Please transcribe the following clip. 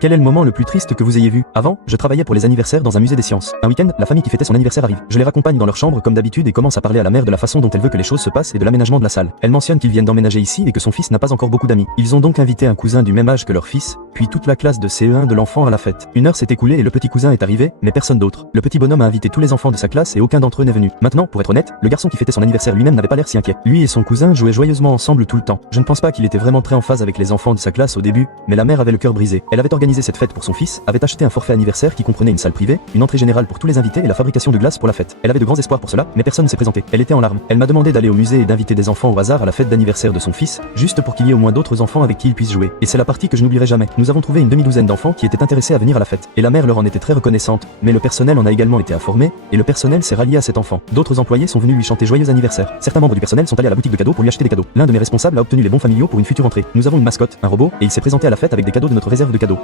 Quel est le moment le plus triste que vous ayez vu? Avant, je travaillais pour les anniversaires dans un musée des sciences. Un week-end, la famille qui fêtait son anniversaire arrive. Je les raccompagne dans leur chambre comme d'habitude et commence à parler à la mère de la façon dont elle veut que les choses se passent et de l'aménagement de la salle. Elle mentionne qu'ils viennent d'emménager ici et que son fils n'a pas encore beaucoup d'amis. Ils ont donc invité un cousin du même âge que leur fils, puis toute la classe de CE1 de l'enfant à la fête. Une heure s'est écoulée et le petit cousin est arrivé, mais personne d'autre. Le petit bonhomme a invité tous les enfants de sa classe et aucun d'entre eux n'est venu. Maintenant, pour être honnête, le garçon qui fêtait son anniversaire lui-même n'avait pas l'air si inquiet. Lui et son cousin jouaient joyeusement ensemble tout le temps. Je ne pense pas qu'il était vraiment très en phase avec les enfants de sa classe au début, mais la mère avait le cœur brisé. Elle avait organisé cette fête pour son fils, avait acheté un forfait anniversaire qui comprenait une salle privée, une entrée générale pour tous les invités et la fabrication de glace pour la fête. Elle avait de grands espoirs pour cela, mais personne ne s'est présenté. Elle était en larmes. Elle m'a demandé d'aller au musée et d'inviter des enfants au hasard à la fête d'anniversaire de son fils, juste pour qu'il y ait au moins d'autres enfants avec qui il puisse jouer. Et c'est la partie que je n'oublierai jamais. Nous avons trouvé une demi-douzaine d'enfants qui étaient intéressés à venir à la fête, et la mère leur en était très reconnaissante, mais le personnel en a également été informé, et le personnel s'est rallié à cet enfant. D'autres employés sont venus lui chanter joyeux anniversaire. Certains membres du personnel sont allés à la boutique de cadeaux pour lui acheter des cadeaux. L'un de mes responsables a obtenu les bons familiaux pour une future entrée. Nous avons une mascotte, un robot, et il s'est présenté à la fête avec des cadeaux de notre réserve de cadeaux.